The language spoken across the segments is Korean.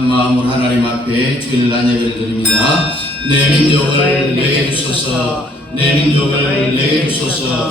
겸손한 마음으로 하나님 앞에 주일날 예배를 드립니다. 내 민족을 내게 주소서, 내 민족을 내게 주소서.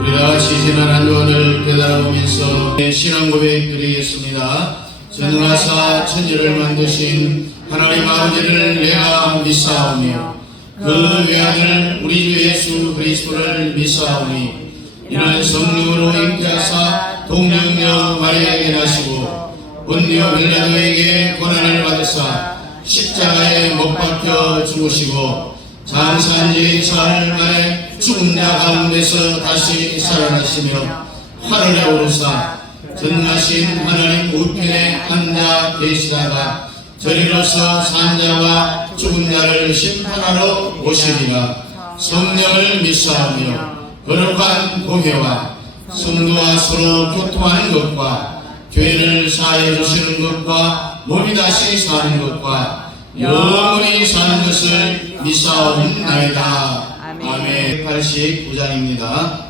우리가 지지난 한 주간을 되돌아보면서 신앙 고백 드리겠습니다. 전능하사 천지를 만드신 하나님 아버지를 내가 믿사오며 그 외아들 우리 주 예수 그리스도를 믿사오니 이는 성령으로 잉태하사 동정녀 마리아에게 나시고 본디오 빌라도에게 고난을 받으사 십자가에 못 박혀 죽으시고 장사한지 사흘 만에 죽은 자 가운데서 다시 살아나시며 하늘에 오르사 전능하신 하나님 우편에 앉아 계시다가 저리로서 산자와 죽은 자를 심판하러 오시리라. 성령을 믿사오며 거룩한 공회와 성도와 서로 교통하는 것과 죄를 사하여 주시는 것과 몸이 다시 사는 것과 영원히 사는 것을 믿사옵나이다. 아멘. 89장입니다.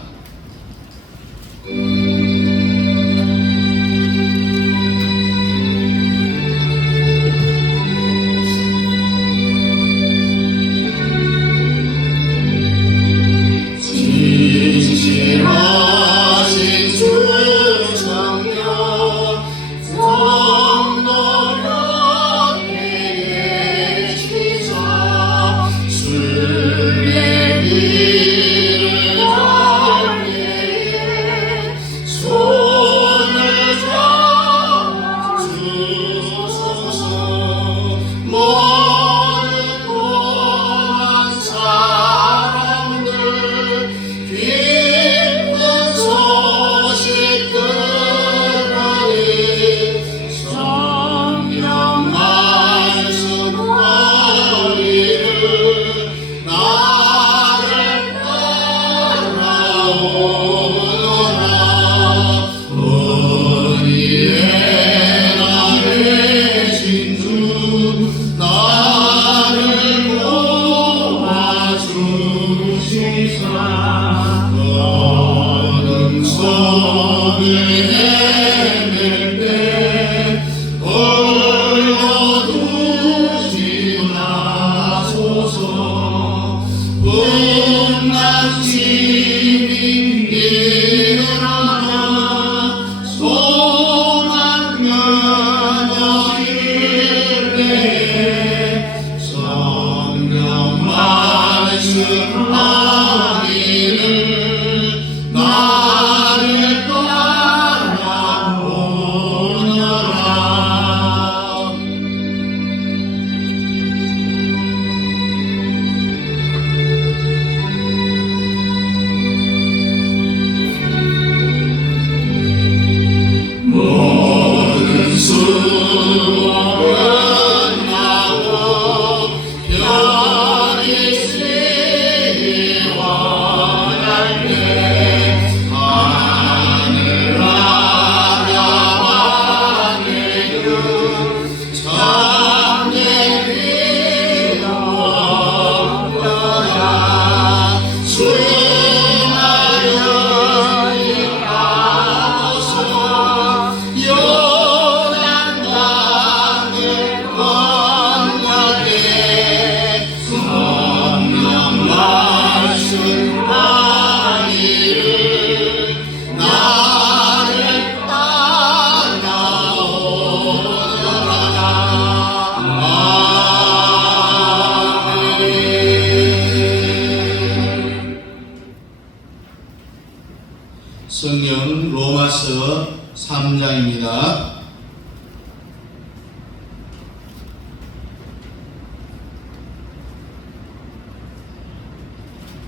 성경 로마서 3장입니다.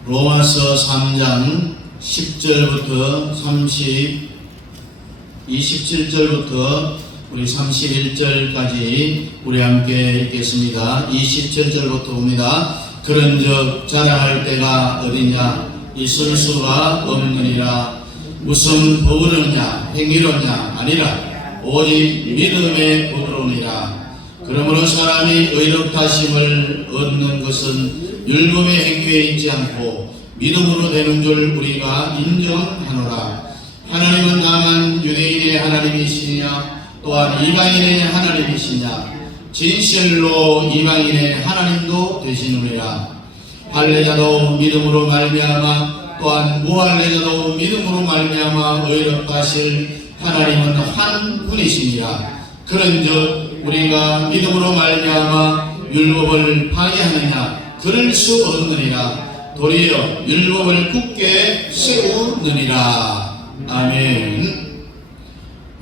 로마서 3장 10절부터 27절부터 우리 31절까지 우리 함께 읽겠습니다. 27절부터 봅니다. 그런즉 자랑할 때가 어디냐? 있을 수가 없느니라. 무슨 법으로냐? 행위로냐? 아니라 오직 믿음의 법으로니라. 그러므로 사람이 의롭다심을 얻는 것은 율법의 행위에 있지 않고 믿음으로 되는 줄 우리가 인정하노라. 하나님은 다만 유대인의 하나님이시냐 또한 이방인의 하나님이시냐 진실로 이방인의 하나님도 되시느니라. 할례자도 믿음으로 말미암아 또한 무할례자도 믿음으로 말미암아 의롭다 하실 하나님은 한 분이시니라. 그런즉 우리가 믿음으로 말미암아 율법을 파괴하느냐 그럴 수 없느니라. 도리어 율법을 굳게 세우느니라. 아멘.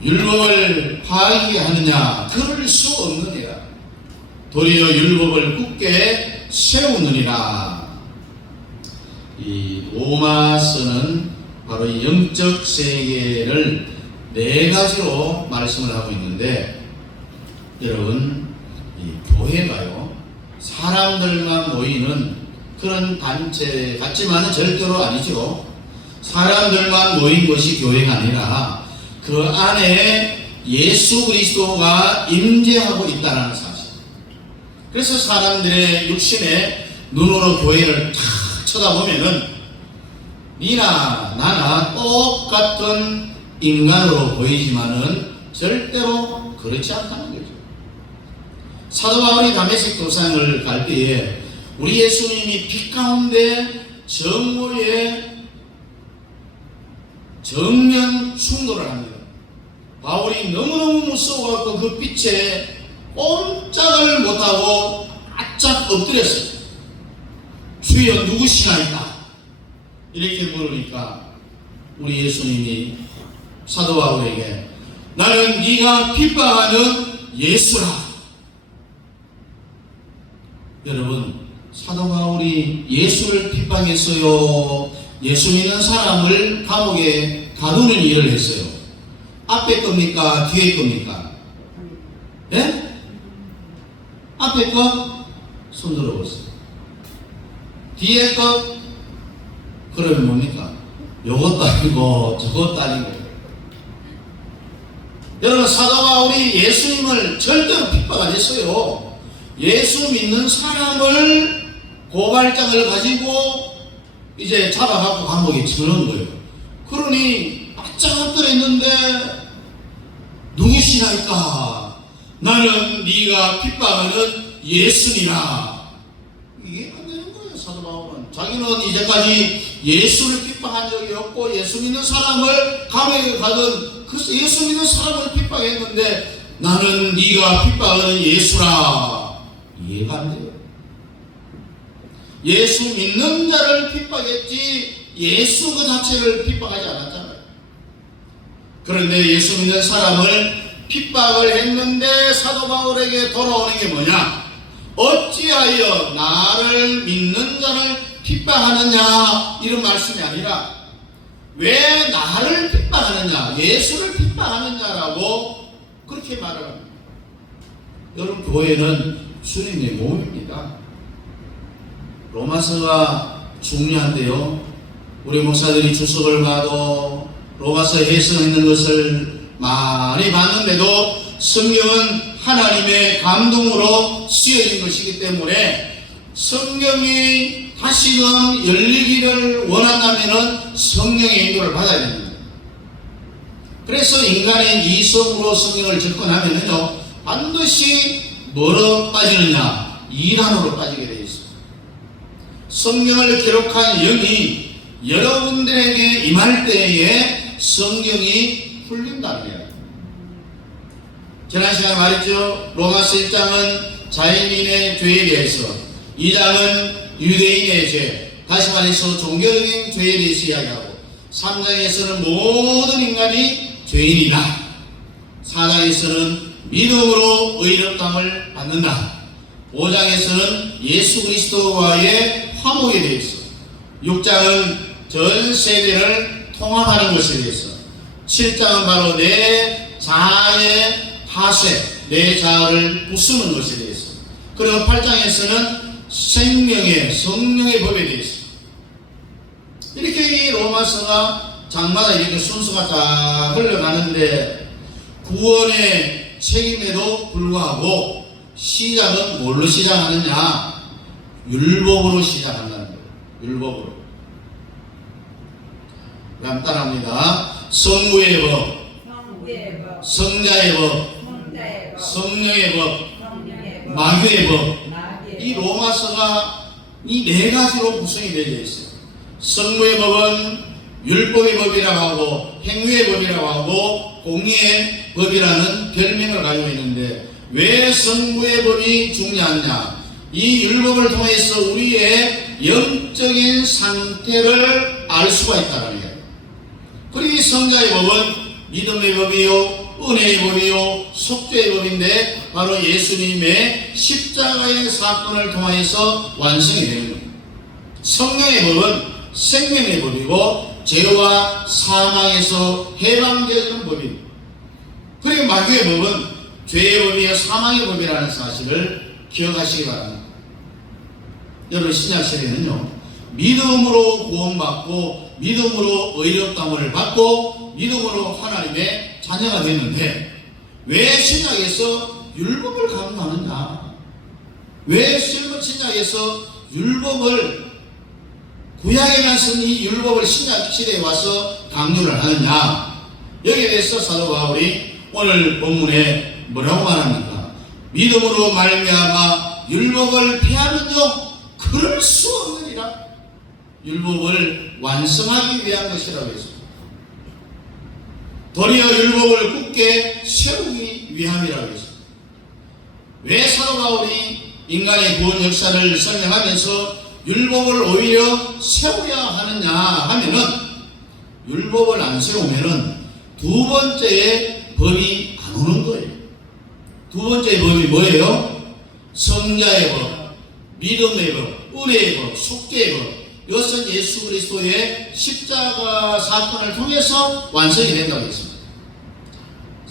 율법을 파괴하느냐 그럴 수 없느니라. 도리어 율법을 굳게 세우느니라. 이 로마서는 바로 이 영적 세계를 네 가지로 말씀을 하고 있는데, 여러분, 이 교회가요 사람들만 모이는 그런 단체 같지만은 절대로 아니죠. 사람들만 모인 것이 교회가 아니라 그 안에 예수 그리스도가 임재하고 있다는 사실. 그래서 사람들의 육신의 눈으로 교회를 탁 쳐다보면은 니나 나나 똑같은 인간으로 보이지만은 절대로 그렇지 않다는 거죠. 사도 바울이 다메섹 도상을 갈 때에 우리 예수님이 빛 가운데 정오에 정면 충돌을 합니다. 바울이 너무너무 무서워갖고 그 빛에 꼼짝을 못하고 바짝 엎드렸어요. 주여 누구시나이까? 이렇게 물으니까 우리 예수님이 사도 바울에게 나는 네가 핍박하는 예수라. 여러분, 사도 바울이 예수를 핍박했어요? 예수 믿는 사람을 감옥에 가두는 일을 했어요? 앞에 겁니까? 뒤에 겁니까? 예? 앞에 거? 손 들어보세요. 뒤에 거? 그러면 뭡니까? 요것도 아니고 저것도 아니고. 여러분, 사도 바울이 예수님을 절대로 핍박 안 했어요. 예수 믿는 사람을 고발장을 가지고 이제 잡아갖고 감옥에 집어넣은 거예요. 그러니 바짝 엎드렸는데 누구시나이까? 나는 네가 핍박하는 예수니라. 이게 안 되는 거예요. 사도 바울은 자기는 이제까지 예수를 핍박한 적이 없고 예수 믿는 사람을 감옥에 가든 그 예수 믿는 사람을 핍박했는데 나는 네가 핍박하는 예수라. 이해가 안 돼요. 예수 믿는 자를 핍박했지 예수 그 자체를 핍박하지 않았잖아요. 그런데 예수 믿는 사람을 핍박을 했는데 사도 바울에게 돌아오는 게 뭐냐? 어찌하여 나를 믿는 자를 핍박하느냐, 이런 말씀이 아니라 왜 나를 핍박하느냐, 예수를 핍박하느냐라고 그렇게 말을 합니다. 여러분, 교회는 주님의 몸입니다. 로마서가 중요한데요, 우리 목사들이 주석을 봐도 로마서 해석했는 것을 많이 봤는데도 성경은 하나님의 감동으로 쓰여진 것이기 때문에 성경이 다시금 열리기를 원한다면 성령의 인도를 받아야 됩니다. 그래서 인간의 이성으로 성경을 접근하면요 반드시 뭐로 빠지느냐? 이단으로 빠지게 되어 있습니다. 성경을 기록한 영이 여러분들에게 임할 때에 성경이 풀린다는 거예요. 지난 시간에 말했죠. 로마서 1장은 자연인의 죄에 대해서, 2장은 유대인의 죄, 다시 말해서 종교적인 죄에 대해서 이야기하고, 3장에서는 모든 인간이 죄인이다. 4장에서는 믿음으로 의롭다함을 받는다. 5장에서는 예수 그리스도와의 화목에 대해서, 6장은 전 세계를 통합하는 것에 대해서, 7장은 바로 내 자아의 하세, 내 자아를 부수는 것에 대해서, 그리고 8장에서는 생명의 성령의 법에 대해서, 이렇게 이 로마서가 장마다 이렇게 순서가 다 흘러가는데 구원의 책임에도 불구하고 시작은 뭘로 시작하느냐? 율법으로 시작한다는 거예요. 율법으로. 그럼 따라합니다. 성부의 법, 성자의 법, 성령의 법, 마귀의 법. 이 로마서가 이 네 가지로 구성이 되어 있어요. 성부의 법은 율법의 법이라고 하고, 행위의 법이라고 하고, 공의의 법이라는 별명을 가지고 있는데, 왜 성부의 법이 중요하냐? 이 율법을 통해서 우리의 영적인 상태를 알 수가 있다는 거예요. 그리고 성자의 법은 믿음의 법이요, 은혜의 법이요, 속죄의 법인데 바로 예수님의 십자가의 사건을 통해서 완성이 되는 겁니다. 성령의 법은 생명의 법이고 죄와 사망에서 해방되는 법입니다. 그리고 마귀의 법은 죄의 법이요 사망의 법이라는 사실을 기억하시기 바랍니다. 여러분, 신약시대에는요, 믿음으로 구원받고 믿음으로 의롭다함을 받고 믿음으로 하나님의 자녀가 됐는데, 왜 신약에서 율법을 강조하느냐? 왜 신약에서 율법을, 구약에 나선 이 율법을 신약시대에 와서 강조를 하느냐? 여기에 대해서 사도 바울이 오늘 본문에 뭐라고 말합니까? 믿음으로 말미암아 율법을 폐하면요 그럴 수 없느니라. 율법을 완성하기 위한 것이라고 했습니다. 도리어 율법을 굳게 세우기 위함이라고 했습니다. 왜 사도 바울이 인간의 구원 역사를 설명하면서 율법을 오히려 세워야 하느냐 하면은, 율법을 안 세우면은 두 번째의 법이 안 오는 거예요. 두 번째의 법이 뭐예요? 성자의 법, 믿음의 법, 은혜의 법, 속죄의 법. 이것은 예수 그리스도의 십자가 사건을 통해서 완성이 된다고 했습니다.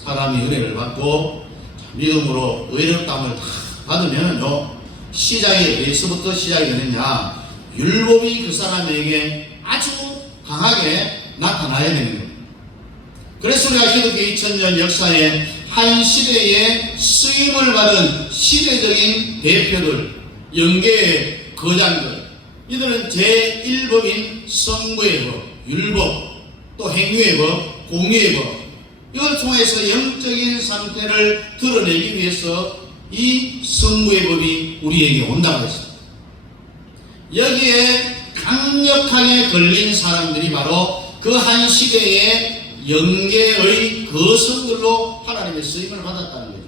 사람이 은혜를 받고 믿음으로 의롭다함을 다 받으면요, 시작이 어디서부터 시작이 되느냐? 율법이 그 사람에게 아주 강하게 나타나야 되는 겁니다. 그래서 우리가 기독교 2000년 역사에 한 시대에 쓰임을 받은 시대적인 대표들, 영계의 거장들, 이들은 제1법인 성부의 법, 율법, 또 행위의 법, 공의의 법, 이걸 통해서 영적인 상태를 드러내기 위해서 이 성부의 법이 우리에게 온다고 했습니다. 여기에 강력하게 걸린 사람들이 바로 그 한 시대의 영계의 거성들로 하나님의 쓰임을 받았다는 거죠.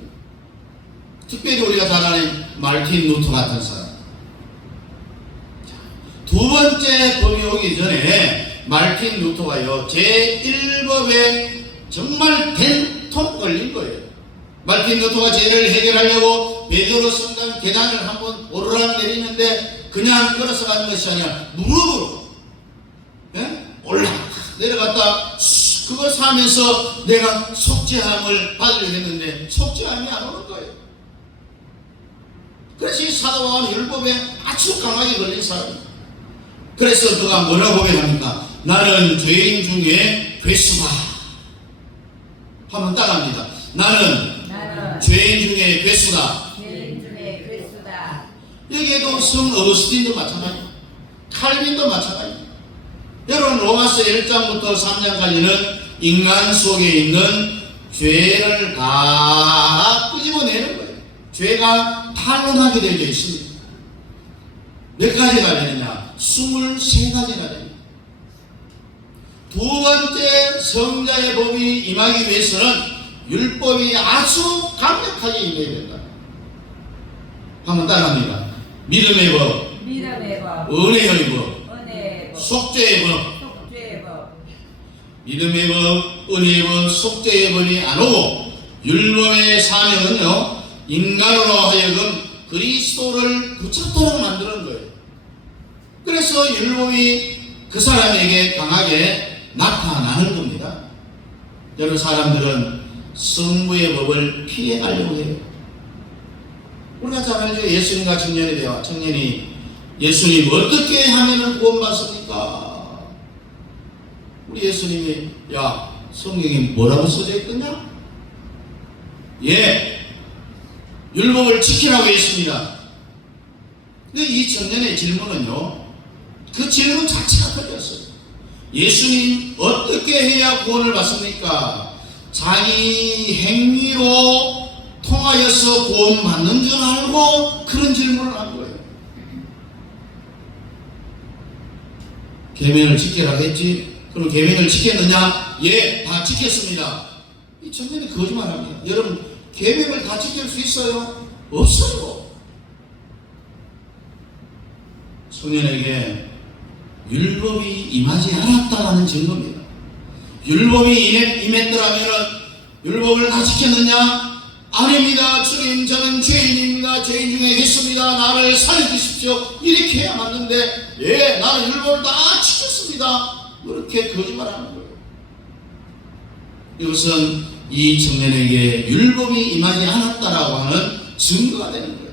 특별히 우리가 잘 아는 마르틴 루터 같은 사람. 두 번째 법이 오기 전에 마르틴 루터가요, 제1법에 정말 된통 걸린 거예요. 마르틴 루터가 죄를 해결하려고 베드로 성당 계단을 한번 오르락 내리는데 그냥 걸어서 가는 것이 아니라 무릎으로 올라 내려갔다 그걸 사면서 내가 속죄함을 받으려고 했는데 속죄함이 안 오는 거예요. 그래서 이 사도 바울은 율법에 아주 강하게 걸린 사람입니다. 그래서 그가 뭐라고 고백합니까? 나는 죄인 중에 괴수다 하면 따라합니다. 나는 죄인 중에 괴수다. 여기에도 성 어거스틴도 마찬가지입니다. 칼빈도 마찬가지입니다. 여러분, 로마서 1장부터 3장까지는 인간 속에 있는 죄를 다 끄집어내는 거예요. 죄가 탄원하게 되어 있습니다. 몇 가지가 되느냐? 23가지가 됩니다. 두 번째 성자의 법이 임하기 위해서는 율법이 아주 강력하게 임해야 된다. 한번 따라합니다. 믿음의 법, 은혜의 법, 속죄의 법. 믿음의 법, 은혜의 법, 속죄의 법이 안 오고, 율법의 사명은요, 인간으로 하여금 그리스도를 붙잡도록 만드는 거예요. 그래서 율법이 그 사람에게 강하게 나타나는 겁니다. 여러 사람들은 성부의 법을 피해가려고 해요. 우리가 잘 알죠. 예수님과 청년이 예수님 어떻게 하면 구원받습니까? 우리 예수님이 야, 성경에 뭐라고 써져 있더냐? 예, 율법을 지키라고 했습니다. 근데 이 청년의 질문은요, 그 질문 자체가 틀렸어요. 예수님, 어떻게 해야 구원을 받습니까? 자기 행위로 통하여서 구원받는 줄 알고 그런 질문을 한 거예요. 계명을 지키라고 했지? 그럼 계명을 지켰느냐? 예, 다 지켰습니다. 이 청년이 거짓말합니다. 여러분, 계명을 다 지킬 수 있어요? 없어요. 청년에게 율법이 임하지 않았다라는 증거입니다. 율법이 임했더라면 율법을 다 지켰느냐? 아닙니다. 주님, 저는 죄인입니다. 죄인 중에 했습니다. 나를 살려주십시오. 이렇게 해야 맞는데, 예, 나는 율법을 다 지켰습니다. 이렇게 거짓말하는 거예요. 이것은 이 청년에게 율법이 임하지 않았다라고 하는 증거가 되는 거예요.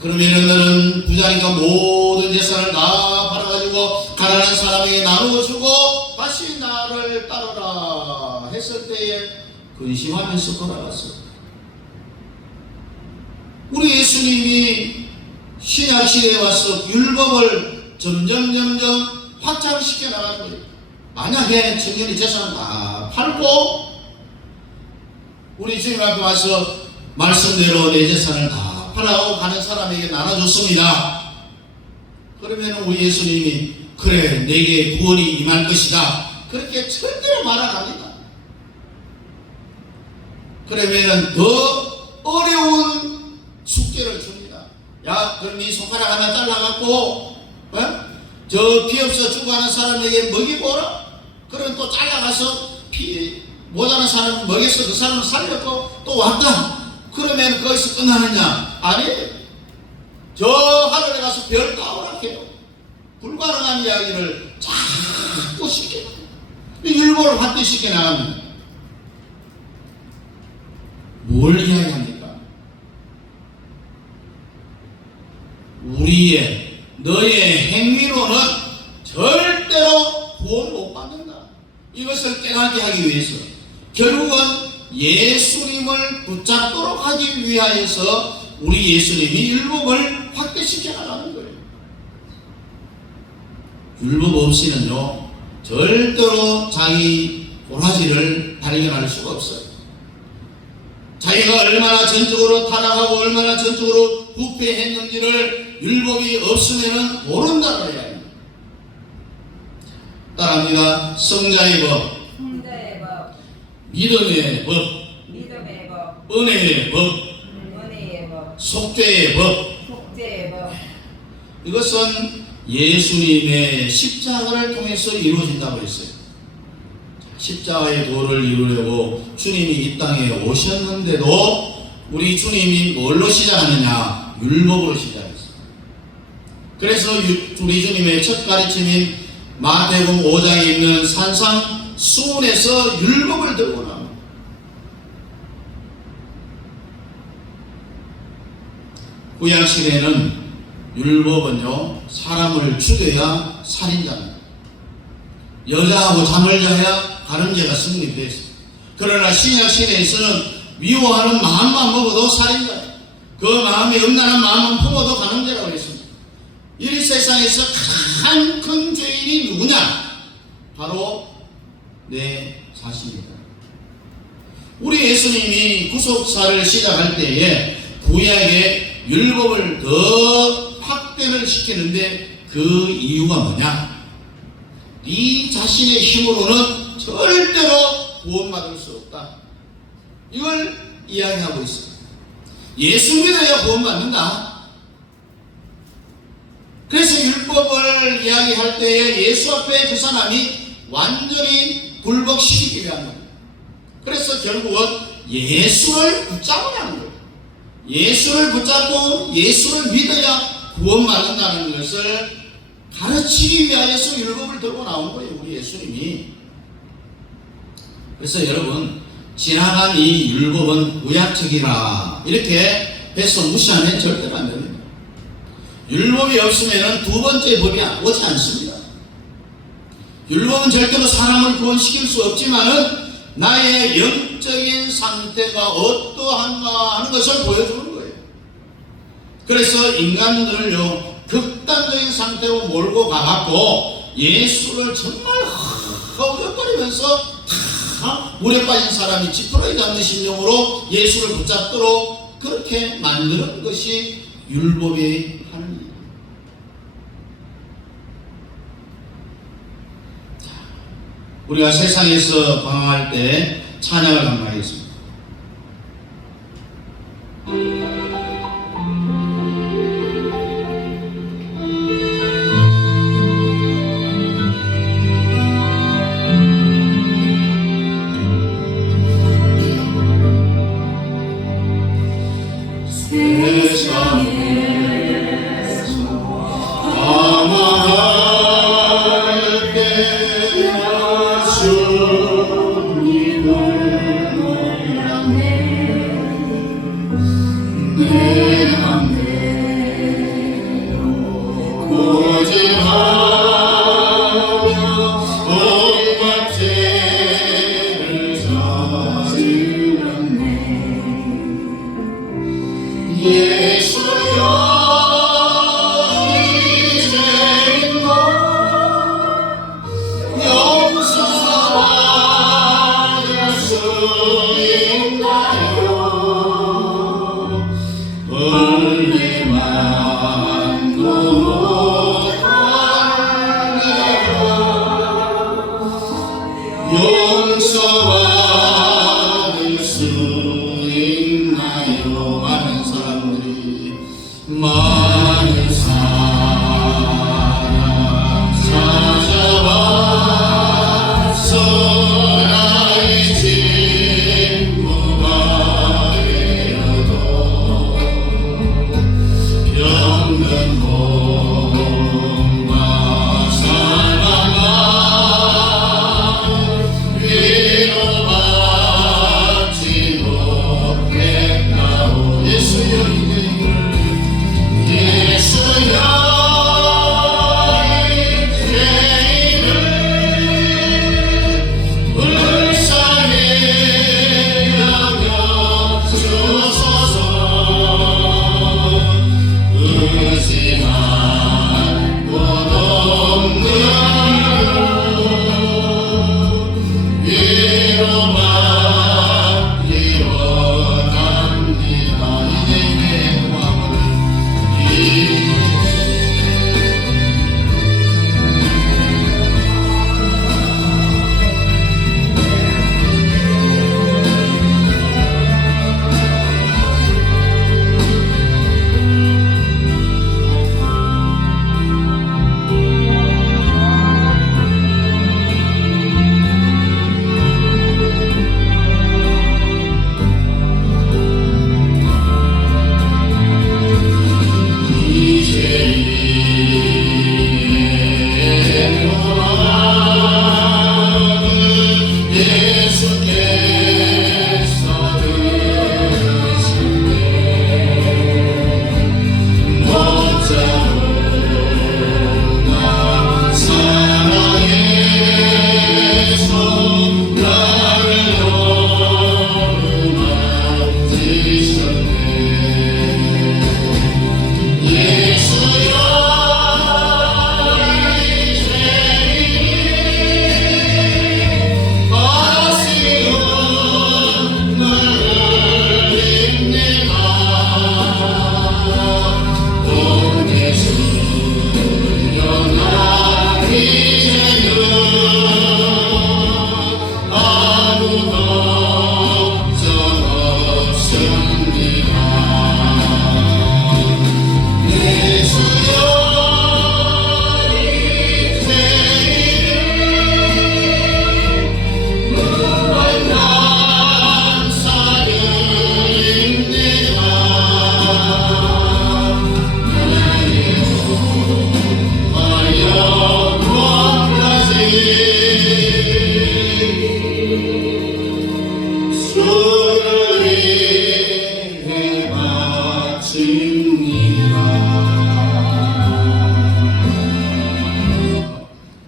그러면 너는 부자니까 모든 재산을 다 팔아가지고 가난한 사람에게 나누어주고 다시 나를 따르라 했을 때에 근심하면서 돌아갔어. 우리 예수님이 신약시대에 와서 율법을 점점 확장시켜 나가는 거예요. 만약에 청년이 재산을 다 팔고 우리 주님 앞에 와서 말씀대로 내 재산을 다 팔아고 가는 사람에게 나눠줬습니다. 그러면 우리 예수님이 그래, 내게 구원이 임할 것이다, 그렇게 절대로 말 안 합니다. 그러면 더 어려운 숙제를 줍니다. 야, 그럼 네 손가락 하나 잘라갖고 저 피 없어 죽어가는 사람에게 먹이보라. 그럼 또 잘라가서 피 모자란 사람을 먹여서 그 사람을 살렸고 또 왔다. 그러면 거기서 끝나느냐? 아니, 저 하늘에 가서 별 따오라 해요. 불가능한 이야기를 자꾸 시켜. 율법을 확대시켜 나갑니다. 뭘 이야기합니까? 너의 행위로는 절대로 구원 못 받는다. 이것을 깨닫게 하기 위해서 결국은 예수님을 붙잡도록 하기 위하여서 우리 예수님이 율법을 확대시켜 나가는 거예요. 율법 없이는요, 절대로 자기 고라지를 발견할 수가 없어요. 자기가 얼마나 전적으로 타락하고 얼마나 전적으로 부패했는지를 율법이 없으면 모른다는 이야기입니다. 따라합니다. 성자의 법, 믿음의 법, 은혜의 법, 속죄의 법. 이것은 예수님의 십자가를 통해서 이루어진다고 했어요. 십자가의 도를 이루려고 주님이 이 땅에 오셨는데도 우리 주님이 뭘로 시작하느냐? 율법으로 시작했어요. 그래서 우리 주님의 첫 가르침인 마태복음 5장에 있는 산상수훈에서 율법을 들고 나옵니다. 구약시대에는 율법은요, 사람을 죽여야 살인자입니다. 여자하고 잠을 자야 가늠죄가 성립됐습니다. 그러나 신약시대에서는 미워하는 마음만 먹어도 살인자예요. 그 마음에 음란한 마음만 품어도 가늠죄라고 했습니다. 이 세상에서 가장 큰 죄인이 누구냐? 바로 내 자신이다. 우리 예수님이 구속사를 시작할 때에 구약의 율법을 더 확대를 시키는데 그 이유가 뭐냐? 네 자신의 힘으로는 절대로 구원받을 수 없다. 이걸 이야기하고 있습니다. 예수 믿어야 구원받는다. 그래서 율법을 이야기할 때에 예수 앞에 그 사람이 완전히 굴복시키기 위한 겁니다. 그래서 결국은 예수를 붙잡으라는 거예요. 예수를 붙잡고 예수를 믿어야 구원받는다는 것을 가르치기 위하여서 율법을 들고 나온 거예요, 우리 예수님이. 그래서 여러분, 지나간 이 율법은 구약적이라 이렇게 해서 무시하면 절대로 안 됩니다. 율법이 없으면 두 번째 법이 오지 않습니다. 율법은 절대로 사람을 구원시킬 수 없지만은 나의 영적인 상태가 어떠한가 하는 것을 보여주는 거예요. 그래서 인간들을요 극단적인 상태로 몰고 가갖고 예수를 정말 허우적거리면서 물에 빠진 사람이 지푸라기 잡는 심령으로 예수를 붙잡도록 그렇게 만드는 것이 율법의 하는 일. 우리가 세상에서 방황할 때 찬양을 감사하겠습니다. 용서받을 수 있나요? 많은 사람들이 많은 사람 찾아와서 나의 친구가 되어도 병든 몸과 살아가 위로받지 못했다오. 예수여 예수여 죄인을 불쌍히 여겨 주소서. 의지할 곳 없는 위로받기 원합니다. 이제 내 마음을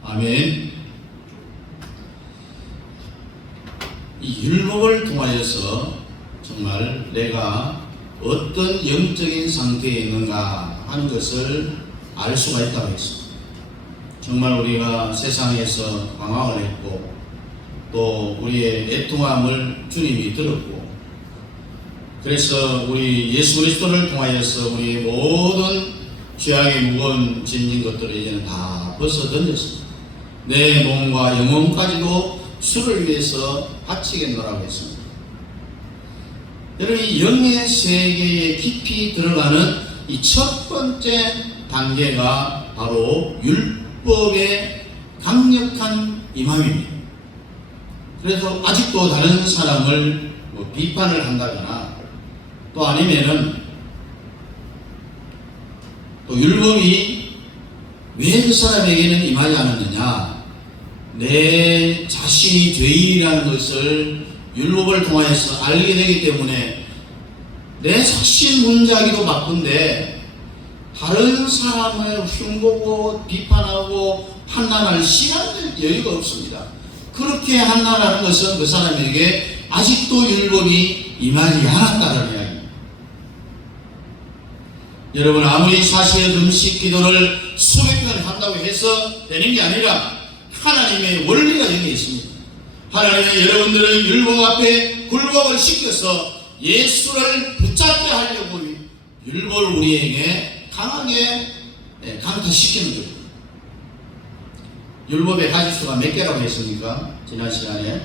아멘. 이 율법을 통하여서 정말 내가 어떤 영적인 상태에 있는가 하는 것을 알 수가 있다고 했습니다. 정말 우리가 세상에서 방황을 했고 또 우리의 애통함을 주님이 들었고 그래서 우리 예수 그리스도를 통하여서 우리 모든 죄악의 무거운 짐진 것들을 이제는 다 벗어 던졌습니다. 내 몸과 영혼까지도 주를 위해서 바치겠노라고 했습니다. 여러분 이 영의 세계에 깊이 들어가는 이 첫 번째 단계가 바로 율법의 강력한 임함입니다. 그래서 아직도 다른 사람을 비판을 한다거나 또 아니면은 또 율법이 왜 그 사람에게는 임하지 않았느냐, 내 자신이 죄인이라는 것을 율법을 통하여서 알게 되기 때문에 내 자신 문제하기도 바쁜데 다른 사람을 흉보고 비판하고 판단할 시간을 여유가 없습니다. 그렇게 한다는 것은 그 사람에게 아직도 율법이 임하지 않았다는 이야기입니다. 여러분 아무리 사시의 금식 기도를 수백 번 한다고 해서 되는 게 아니라 하나님의 원리가 여기 있습니다. 하나님의 여러분들은 율법 앞에 굴복을 시켜서 예수를 붙잡게 하려고 율법을 우리에게 강하게 강타시키는 거예요. 율법의 가지수가 몇 개라고 했습니까? 지난 시간에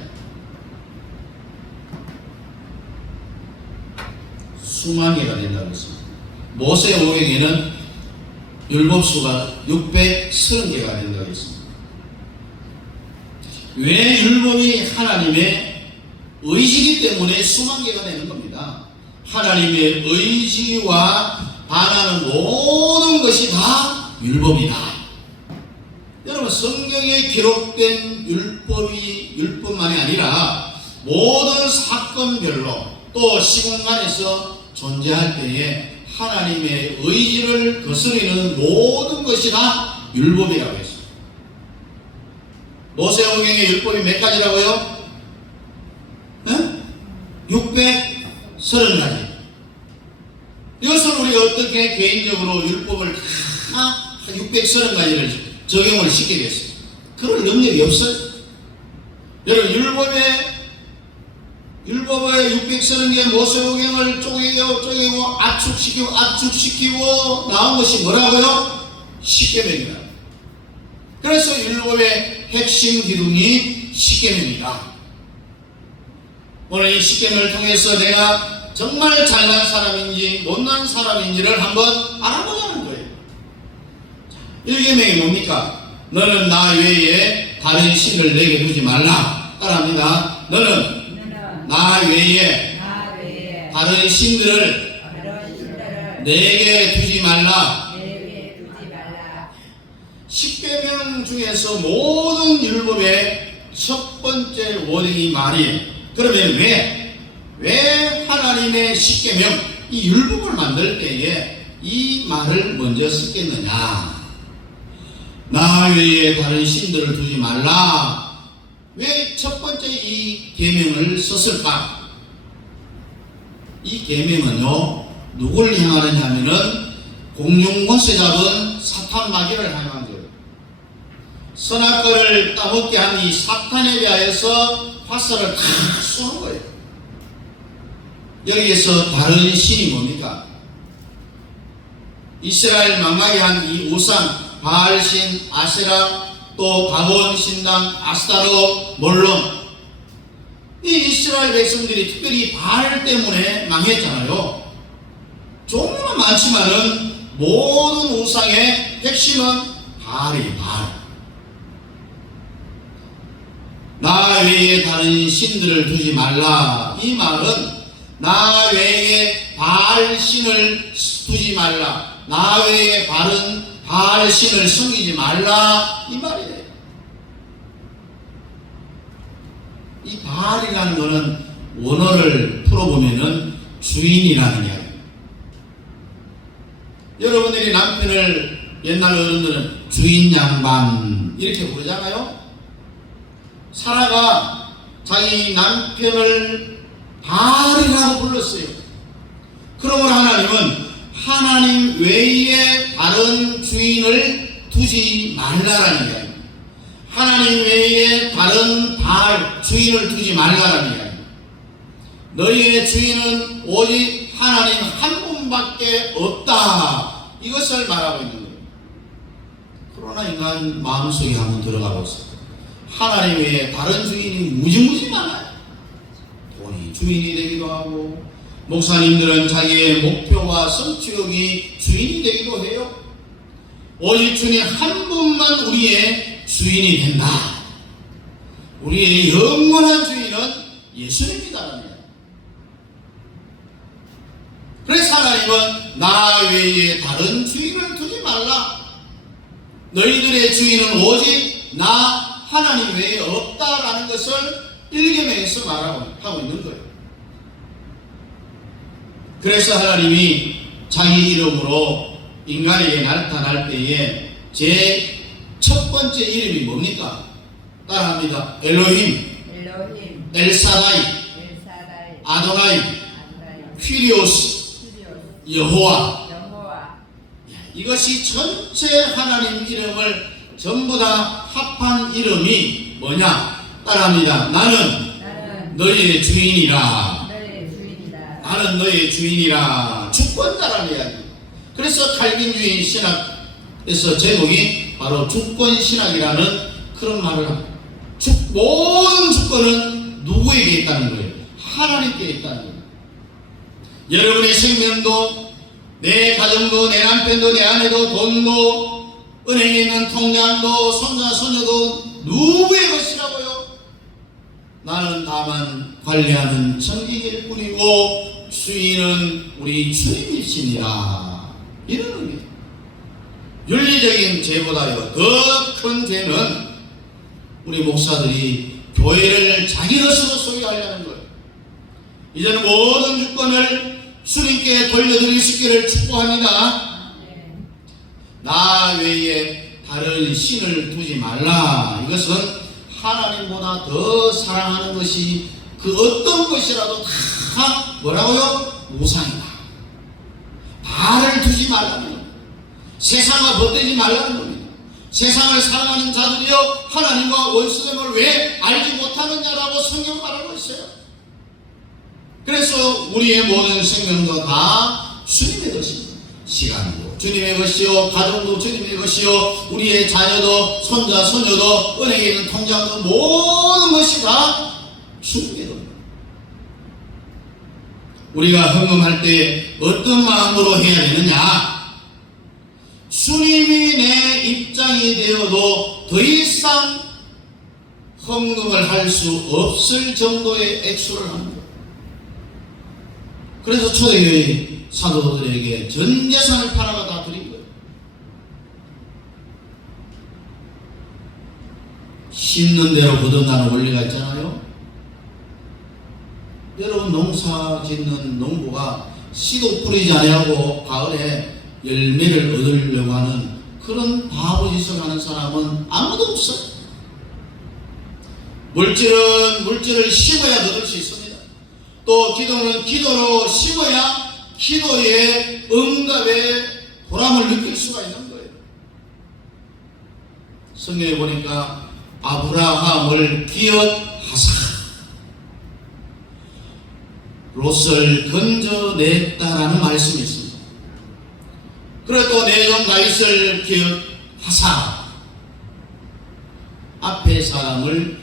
수만 개가 된다고 했습니다. 모세오경에는 율법수가 630개가 된다고 했습니다. 왜 율법이 하나님의 의지이기 때문에 수만 개가 되는 겁니다. 하나님의 의지와 반하는 모든 것이 다 율법이다. 여러분 성경에 기록된 율법만이 아니라 모든 사건별로 또 시공간에서 존재할 때에 하나님의 의지를 거스르는 모든 것이 다 율법이라고 했습니다. 모세오경의 율법이 몇 가지라고요? 630가지. 이것을 우리가 어떻게 개인적으로 율법을 다 630가지를 적용을 시키겠어요? 그럴 능력이 없어요. 여러분 율법의 630개 모세오경을 쪼개고 압축시키고 나온 것이 뭐라고요? 십계명이다. 그래서 율법의 핵심 기둥이 십계명이다. 오늘 이 십계명을 통해서 내가 정말 잘난 사람인지 못난 사람인지를 한번 알아보자는 거예요. 1계명이 뭡니까? 너는 나 외에 다른 신을 내게 두지 말라. 따라합니다. 너는 나 외에 다른 신들을 내게 두지 말라. 십계명 중에서 모든 율법의 첫 번째 원인이 말이에요. 그러면 왜 하나님의 십계명 이 율법을 만들 때에 이 말을 먼저 썼겠느냐? 나 외에 다른 신들을 두지 말라. 왜 첫 번째 이 계명을 썼을까? 이 계명은요 누구를 향하느냐 하면은 공중권세 잡은 사탄 마귀를 향한 거예요. 선악과를 따먹게 한 이 사탄에 대하여서 화살을 탁 쏘는 거예요. 여기에서 다른 신이 뭡니까? 이스라엘 망하게 한 이 우상 바알신, 아세라, 또 다곤 신당, 아스타로, 몰론. 이 이스라엘 백성들이 특별히 바알 때문에 망했잖아요. 종류가 많지만은 모든 우상의 핵심은 바알이 바알. 나 외에 다른 신들을 두지 말라. 이 말은 나 외에 바알 신을 두지 말라. 나 외에 바알 신을 섬기지 말라. 이 말이에요. 이 바알이라는 것은 원어를 풀어보면은 주인이라는 이야기예요. 여러분들이 남편을 옛날 어른들은 주인 양반 이렇게 부르잖아요. 사라가 자기 남편을 바알이라고 불렀어요. 그러므로 하나님은 하나님 외에 다른 주인을 두지 말라라는 이야기입니다. 하나님 외에 다른 바알 주인을 두지 말라라는 이야기입니다. 너희의 주인은 오직 하나님 한 분밖에 없다. 이것을 말하고 있는 거예요. 그러나 인간 마음속에 한번 들어가 보세요. 하나님 외에 다른 주인이 무지무지 많아요. 돈이 주인이 되기도 하고, 목사님들은 자기의 목표와 성취욕이 주인이 되기도 해요. 오직 주님 한 분만 우리의 주인이 된다. 우리의 영원한 주인은 예수님이다. 그래서 하나님은 나 외에 다른 주인을 두지 말라. 너희들의 주인은 오직 나 하나님 외에 없다라는 것을 일계명에서 말하고 있는 거예요. 그래서 하나님이 자기 이름으로 인간에게 나타날 때에 제 첫 번째 이름이 뭡니까? 따라합니다. 엘로힘, 엘사다이, 아도나이, 퀴리오스, 여호와. 이것이 전체 하나님 이름을 전부 다 합한 이름이 뭐냐? 따라합니다. 나는 너희의 주인이라. 나는 너희의 주인이라. 주권자라는 이야기. 그래서 칼빈주의 신학에서 제목이 바로 주권신학이라는 그런 말을 합니다. 모든 주권은 누구에게 있다는 거예요? 하나님께 있다는 거예요. 여러분의 생명도, 내 가정도, 내 남편도, 내 아내도, 돈도, 은행에 있는 통장도, 손자, 소녀도 누구의 것이라고요? 나는 다만 관리하는 청지기일 뿐이고 주인은 우리 주님이십니다. 이런 의미예요. 윤리적인 죄보다요 더 큰 죄는 우리 목사들이 교회를 자기 것으로 소유하려는 거예요. 이제는 모든 주권을 주님께 돌려드릴 수 있기를 축복합니다. 나 외에 다른 신을 두지 말라. 이것은 하나님보다 더 사랑하는 것이 그 어떤 것이라도 다 뭐라고요? 우상이다. 발을 두지 말라는 겁니다. 세상과 벗대지 말라는 겁니다. 세상을 사랑하는 자들이여 하나님과 원수됨을 왜 알지 못하느냐라고 성경은 말하고 있어요. 그래서 우리의 모든 생명도 다 주님의 것입니다. 시간도 주님의 것이요, 가정도 주님의 것이요, 우리의 자녀도, 손자, 소녀도, 은행에 있는 통장도 모든 것이 다 주님의 겁니다. 우리가 헌금할 때 어떤 마음으로 해야 되느냐? 주님이 내 입장이 되어도 더 이상 헌금을 할 수 없을 정도의 액수를 합니다. 그래서 초대교회 사도들에게 전 재산을 팔아가 다 드린 거예요. 심는 대로 거둔다는 원리가 있잖아요. 여러분 농사 짓는 농부가 씨도 뿌리지 아니하고 가을에 열매를 얻으려고 하는 그런 바보짓을 하는 사람은 아무도 없어요. 물질을 심어야 얻을 수 있습니다. 또 기도는 기도로 심어야 기도의 응답의 보람을 느낄 수가 있는 거예요. 성경에 보니까 아브라함을 기업하사 롯을 건져냈다라는 말씀이 있습니다. 그리고 또 내종 다윗을 기업하사 앞에 사람을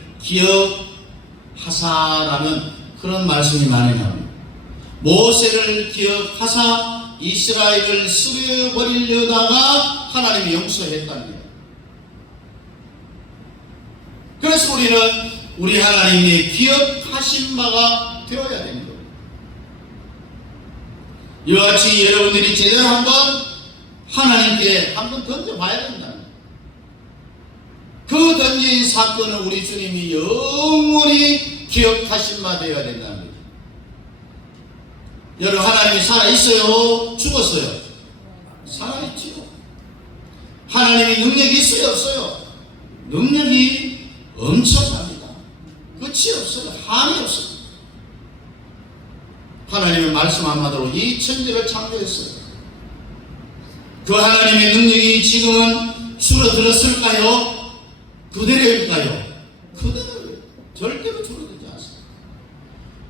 기업하사라는 그런 말씀이 많이 나옵니다. 모세를 기업하사 이스라엘을 쓰려버리려다가 하나님이 용서했다는 거예요. 그래서 우리는 우리 하나님의 기업하신 바가 되어야 됩니다. 이와 같이 여러분들이 제대로 한번 하나님께 한번 던져봐야 된다는 거예요. 그 던진 사건을 우리 주님이 영원히 기억하신 바 되어야 된다는 거예요. 여러분, 하나님이 살아있어요? 죽었어요? 살아있지요. 하나님이 능력이 있어요? 없어요? 능력이 엄청납니다. 끝이 없어요. 한이 없어요. 하나님의 말씀 한마디로 이 천지를 창조했어요. 그 하나님의 능력이 지금은 줄어들었을까요? 그대로일까요? 그대로 절대로 줄어들지 않습니다.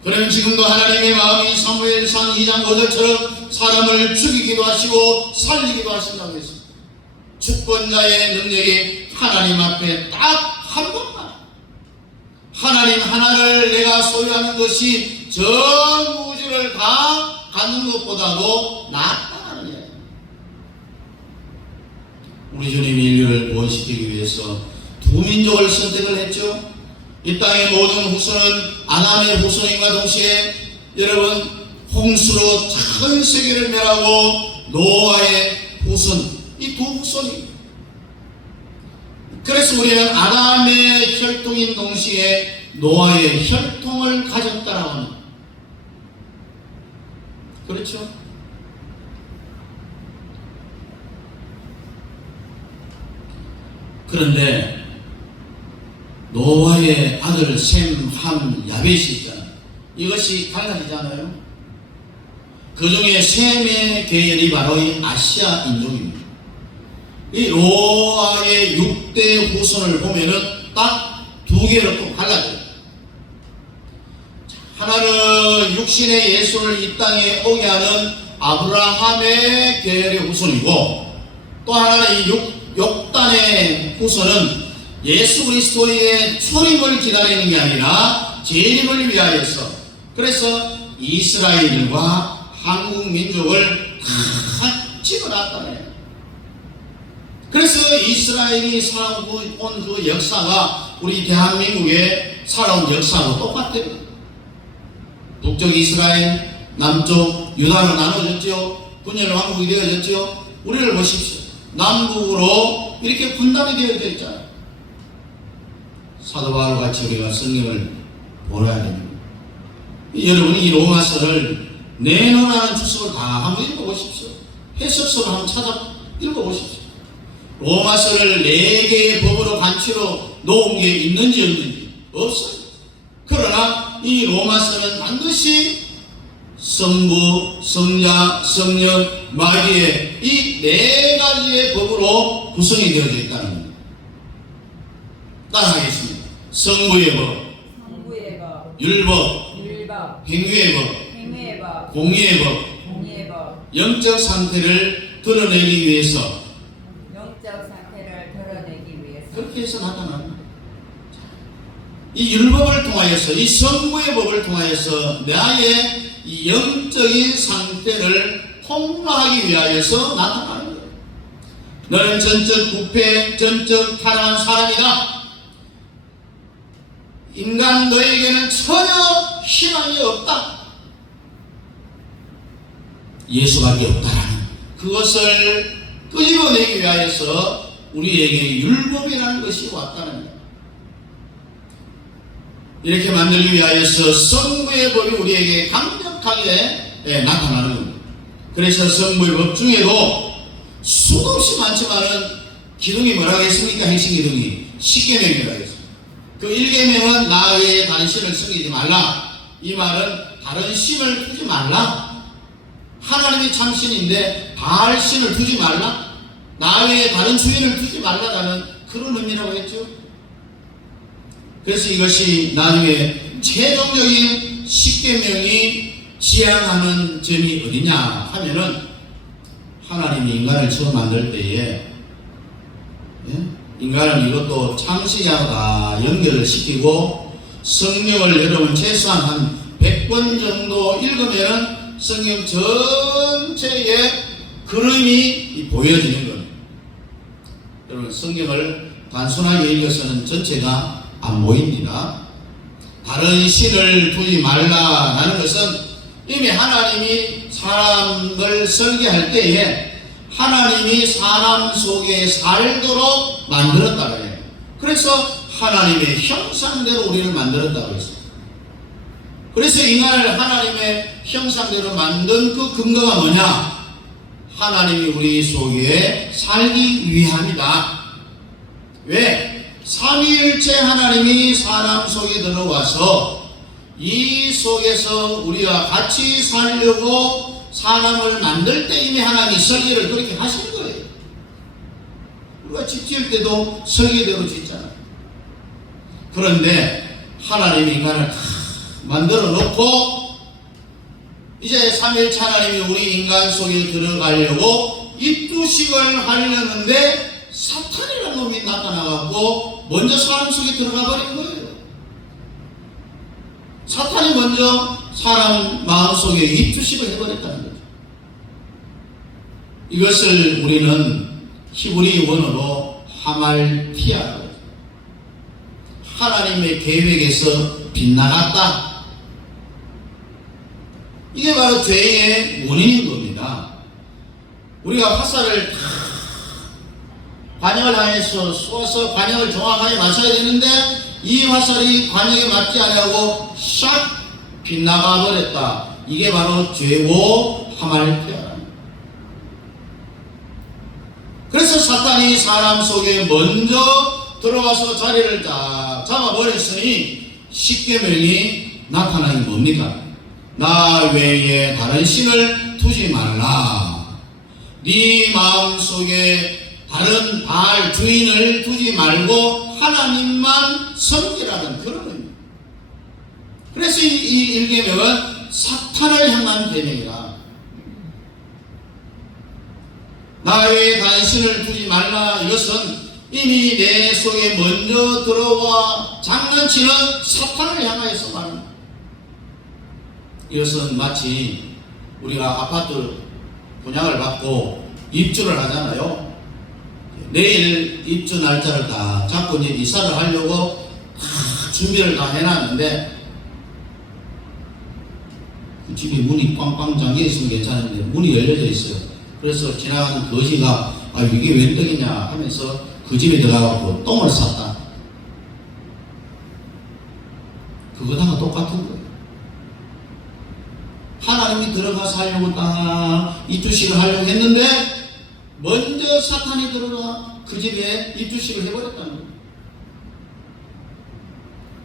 그러면 지금도 하나님의 마음이 사무엘상 2장 5절처럼 사람을 죽이기도 하시고 살리기도 하신다고 했습니다. 주권자의 능력이 하나님 앞에 딱 한 번만, 하나님 하나를 내가 소유하는 것이 전 우주를 다 갖는 것보다도 낫다는 이야기. 우리 주님이 인류를 구원시키기 위해서 두 민족을 선택을 했죠. 이 땅의 모든 후손은 아담의 후손임과 동시에 여러분 홍수로 전 세계를 멸하고 노아의 후손, 이 두 후손입니다. 그래서 우리는 아담의 혈통인 동시에 노아의 혈통을 가졌다라고 합니다. 그렇죠? 그런데 노아의 아들 셈, 함, 야벳이 있잖아요. 이것이 갈라지잖아요. 그 중에 셈의 계열이 바로 이 아시아 인종입니다. 이 노아의 6대 후손을 보면은 딱 두 개로 또 갈라져요. 하나는 육신의 예수를 이 땅에 오게 하는 아브라함의 계열의 후손이고, 또 하나는 이 욕단의 후손은 예수 그리스도의 초림을 기다리는 게 아니라 재림을 위하여서, 그래서 이스라엘과 한국 민족을 다 집어놨다네요. 그래서 이스라엘이 살아온 그 역사가 우리 대한민국의 살아온 역사하고 똑같아요. 북쪽 이스라엘, 남쪽 유다로 나눠졌죠. 분열 왕국이 되어졌죠. 우리를 보십시오. 남북으로 이렇게 분단이 되어져 있잖아요. 사도 바울 같이 우리가 성경을 보아야 됩니다. 여러분이 이 로마서를 내놓으라는 주석을 다 한번 읽어보십시오. 해석서를 한번 찾아 읽어보십시오. 로마서를 4개의 법으로 간추려 놓은 게 있는지 없는지 없어요. 그러나 이 로마서는 반드시 성부, 성자, 성령, 마귀의 이 4가지의 법으로 구성이 되어져 있다는 겁니다. 따라하겠습니다. 성부의 법, 성부의 법, 율법, 율법, 행위의 법, 행위의 법, 공의의 법, 공의의 법, 영적 상태를 드러내기 위해서, 영적 상태를 드러내기 위해서 그렇게 해서 나타납니다. 이 율법을 통하여서, 이 성부의 법을 통하여서 나의 이 영적인 상태를 폭로하기 위하여서 나타나는 거예요. 너는 전적 부패, 전적 타락한 사람이다. 인간 너에게는 전혀 희망이 없다. 예수밖에 없다라는 그것을 끄집어내기 위하여서 우리에게 율법이라는 것이 왔다는 거예요. 이렇게 만들기 위하여서 성부의 법이 우리에게 강력하게 나타나는 겁니다. 그래서 성부의 법 중에도 수도 없이 많지만은 기둥이 뭐라고 했습니까? 핵심 기둥이 10계명이라고 했습니다. 그 1계명은 나 외에 다른 신을 섬기지 말라. 이 말은 다른 신을 두지 말라. 하나님이 참 신인데 바알 신을 두지 말라. 나 외에 다른 주인을 두지 말라라는 그런 의미라고 했죠. 그래서 이것이 나중에 최종적인 10계명이 지향하는 점이 어디냐 하면은 하나님이 인간을 처음 만들 때에 인간은 이것도 창세기하고 다 연결을 시키고 성경을 여러분 최소한 한 100번 정도 읽으면은 성경 전체의 그림이 보여지는 겁니다. 여러분 성경을 단순하게 읽어서는 전체가 안 보입니다. 다른 신을 두지 말라라는 것은 이미 하나님이 사람을 설계할 때에 하나님이 사람 속에 살도록 만들었다고 해요. 그래서 하나님의 형상대로 우리를 만들었다고 했어요. 그래서 인간을 하나님의 형상대로 만든 그 근거가 뭐냐? 하나님이 우리 속에 살기 위함이다. 왜? 삼위일체 하나님이 사람 속에 들어와서 이 속에서 우리가 같이 살려고 사람을 만들 때 이미 하나님이 설계를 그렇게 하시는 거예요. 우리가 집 지을 때도 설계대로 짓잖아요. 그런데 하나님이 인간을 다 만들어 놓고 이제 삼일체 하나님이 우리 인간 속에 들어가려고 입두식을 하려는데 사탄이라는 놈이 나타나갖고 먼저 사람 속에 들어가 버린 거예요. 사탄이 먼저 사람 마음속에 입투식을 해버렸다는 거죠. 이것을 우리는 히브리 원어로 하말티아라고 해요. 하나님의 계획에서 빗나갔다. 이게 바로 죄의 원인인 겁니다. 우리가 화살을 관역을 향해서 쏘아서 관역을 정확하게 맞춰야 되는데 이 화살이 관역에 맞지 않냐고 샥 빗나가 버렸다. 이게 바로 죄고 하말티아라. 그래서 사탄이 사람 속에 먼저 들어와서 자리를 딱 잡아버렸으니 십계명이 나타나는 뭡니까? 나 외에 다른 신을 두지 말라. 네 마음속에 다른 바알 주인을 두지 말고 하나님만 섬기라는 그런 의미. 그래서 이 1계명은 사탄을 향한 계명이다. 나 외에 다른 신을 두지 말라. 이것은 이미 내 속에 먼저 들어와 장난치는 사탄을 향하여서 말합니다. 이것은 마치 우리가 아파트 분양을 받고 입주를 하잖아요. 내일 입주 날짜를 다 잡고 이제 이사를 하려고 다 준비를 다 해놨는데 그 집이 문이 꽝꽝 잠겨 있으면 괜찮은데 문이 열려져 있어요. 그래서 지나가는 거지가 이게 웬 떡이냐 하면서 그 집에 들어가고 똥을 쌌다. 그거다가 똑같은 거예요. 하나님이 들어가서 하려고 딱 입주식을 하려고 했는데 먼저 사탄이 들어가 그 집에 입주식을 해버렸다는 거예요.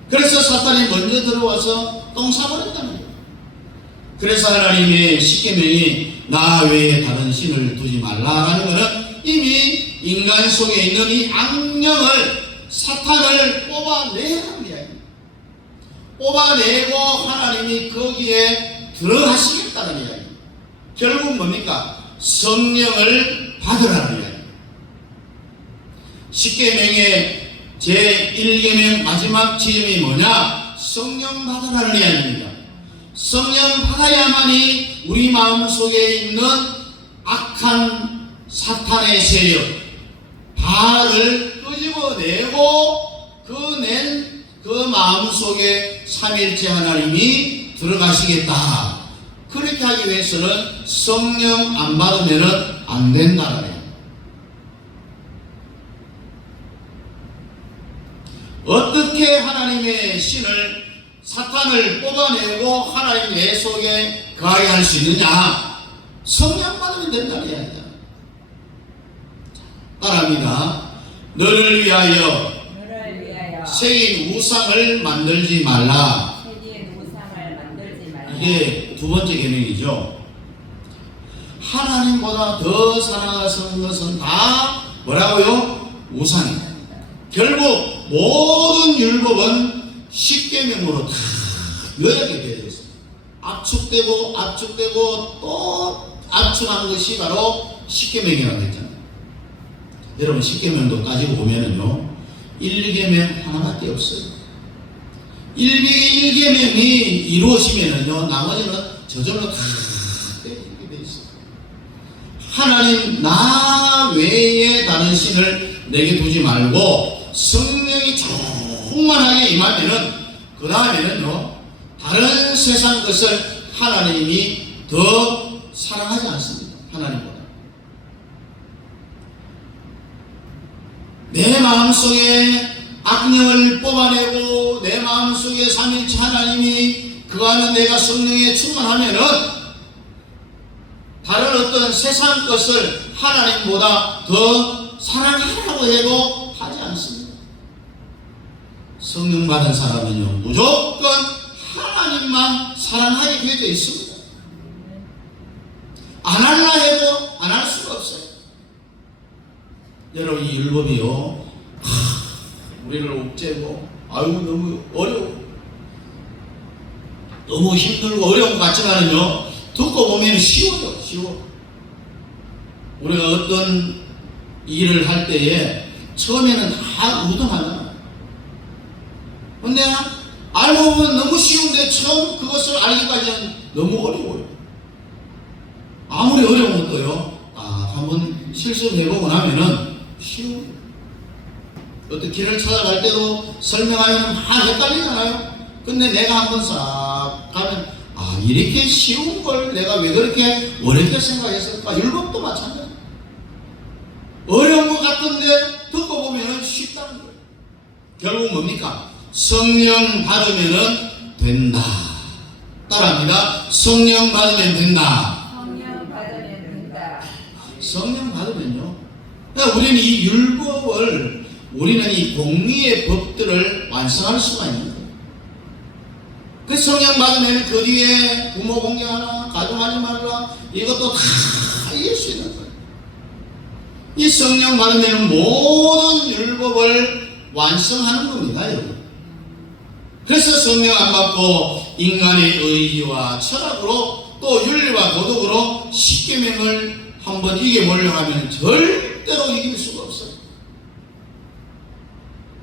그래서 사탄이 먼저 들어와서 똥 싸버렸다는 거예요. 그래서 하나님의 십계명이 나 외에 다른 신을 두지 말라라는 것은 이미 인간 속에 있는 이 악령을 사탄을 뽑아내라는 이야기입니다. 뽑아내고 하나님이 거기에 들어가시겠다는 이야기입니다. 결국 뭡니까? 성령을 받으라는 이야기입니다. 십계명의 제1계명 마지막 지점이 뭐냐? 성령 받으라는 이야기입니다. 성령 받아야만이 우리 마음속에 있는 악한 사탄의 세력 바알을 끄집어내고 그 마음속에 삼일체 하나님이 들어가시겠다. 그렇게 하기 위해서는 성령 안 받으면 안 된다는 거예요. 어떻게 하나님의 신을 사탄을 뽑아내고 하나님 내 속에 거하게 할 수 있느냐? 성령 받으면 된다는 이야기잖아. 따라합니다. 너를 위하여 새긴 우상을 만들지 말라. 이게 두 번째 계명이죠. 하나님보다 더 사랑하는 것은 다 뭐라고요? 우상이다. 결국 모든 율법은 십계명으로 다 요약이 되어 있어요. 압축되고 또 압축한 것이 바로 십계명이라고 했잖아요. 여러분 십계명도 따지고 보면은요 1계명 하나밖에 없어요. 1계명이 이루어지면은요 나머지는 저절로 다 이렇게 되어 있어요. 하나님 나 외에 다른 신을 내게 두지 말고 성령이 충만하게 임하면은 그 다음에는요 다른 세상 것을 하나님이 더 사랑하지 않습니다. 하나님보다 내 마음속에 악령을 뽑아내고 내 마음속에 삼일체 하나님이 그하는 내가 성령에 충만하면은 다른 어떤 세상 것을 하나님보다 더 사랑하라고 해도 하지 않습니다. 성령 받은 사람은요 무조건 하나님 하나님만 사랑하게 되어 있습니다. 안 할라 해도 안 할 수가 없어요. 여러분, 이 율법이요, 우리를 옥죄고 너무 어려워, 너무 힘들고 어려운 것 같지만은요, 듣고 보면 쉬워요. 쉬워. 우리가 어떤 일을 할 때에 처음에는 다 우등하잖아. 근데 알고 보면 너무 쉬운데 처음 그것을 알기까지는 너무 어려워요. 아무리 어려운 것도요, 한번 실습해보고 나면은 쉬워요. 어떤 길을 찾아갈 때도 설명하면 막 헷갈리잖아요. 근데 내가 한번 싹 가면 이렇게 쉬운 걸 내가 왜 그렇게 어렵게 생각했을까? 율법도 마찬가지야. 어려운 것 같은데 듣고 보면 쉽다는 거예요. 결국 뭡니까? 성령 받으면 된다. 따라합니다. 성령 받으면 된다. 성령 받으면 된다. 성령 받으면요, 그러니까 우리는 이 율법을, 우리는 이 공의의 법들을 완성할 수가 있는 거예요. 그 성령 받으면 그 뒤에 부모 공경하라, 가정하지 말라, 이것도 다 이길 수 있는 거예요. 이 성령 받으면 모든 율법을 완성하는 겁니다, 여러분. 그래서 성령 안 받고 인간의 의지와 철학으로 또 윤리와 도덕으로 십계명을 한번 이겨보려고 하면 절대로 이길 수가 없어요.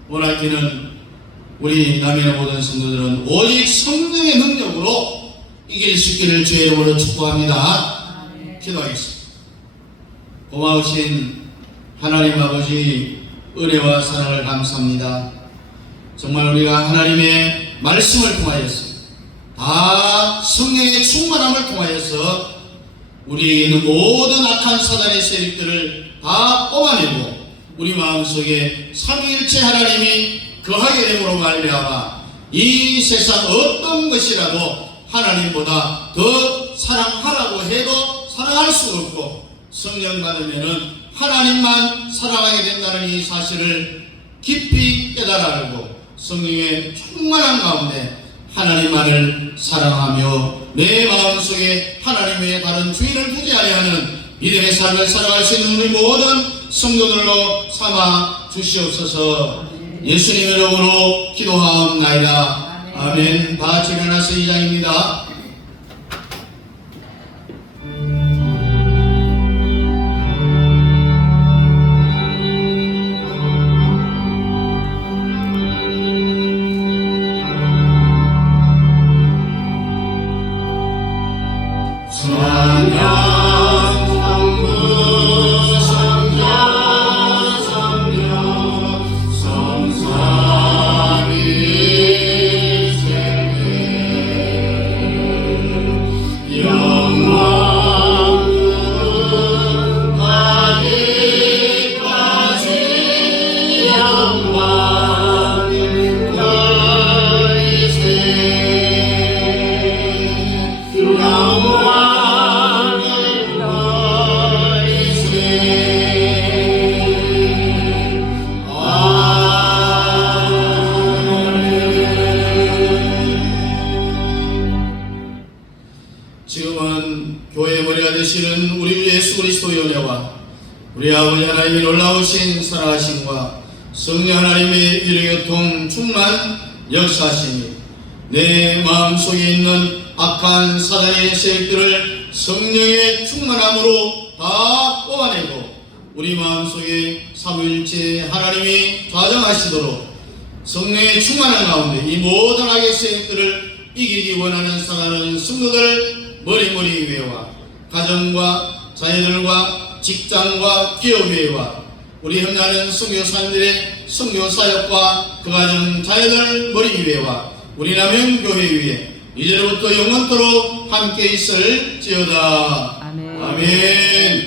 원하기는 우리 남인의 모든 성도들은 오직 성령의 능력으로 이길 수 있기를 주의 이름으로 축복합니다. 기도하겠습니다. 고마우신 하나님 아버지, 은혜와 사랑을 감사합니다. 정말 우리가 하나님의 말씀을 통하여서, 다 성령의 충만함을 통하여서 우리에게 있는 모든 악한 사단의 세력들을 다 뽑아내고 우리 마음속에 삼위일체 하나님이 거하게 됨으로 말미암아 이 세상 어떤 것이라도 하나님보다 더 사랑하라고 해도 사랑할 수 없고, 성령 받으면은 하나님만 사랑하게 된다는 이 사실을 깊이 깨달아 알고 성령의 충만한 가운데 하나님만을 사랑하며 내 마음속에 하나님 외에 다른 주인을 두지 아니하는 믿음의 삶을 살아갈 수 있는 우리 모든 성도들로 삼아 주시옵소서. 예수님 이름으로 기도하옵나이다. 아멘. 다 같이 일어나서 2장입니다. 지금은 교회의 머리가 되시는 우리 주 예수 그리스도의 은혜와 우리 아버지 하나님의 놀라우신 사랑하심과 성령 하나님의 위로교통 충만 역사하심이 내 마음속에 있는 악한 사단의 세력들을 성령의 충만함으로 다 뽑아내고 우리 마음속에 삼위일체 하나님이 좌정하시도록 성령의 충만한 가운데 이 모든 악의 세력들을 이기기 원하는 사랑하는 성도들 머리 위에와 가정과 자녀들과 직장과 기업 위에와 우리 협력하는 선교사님들의 선교사역과 그 가정 자녀들 머리 위에와 우리 남영교회 위에 이제로부터 영원토록 함께 있을지어다. 아멘.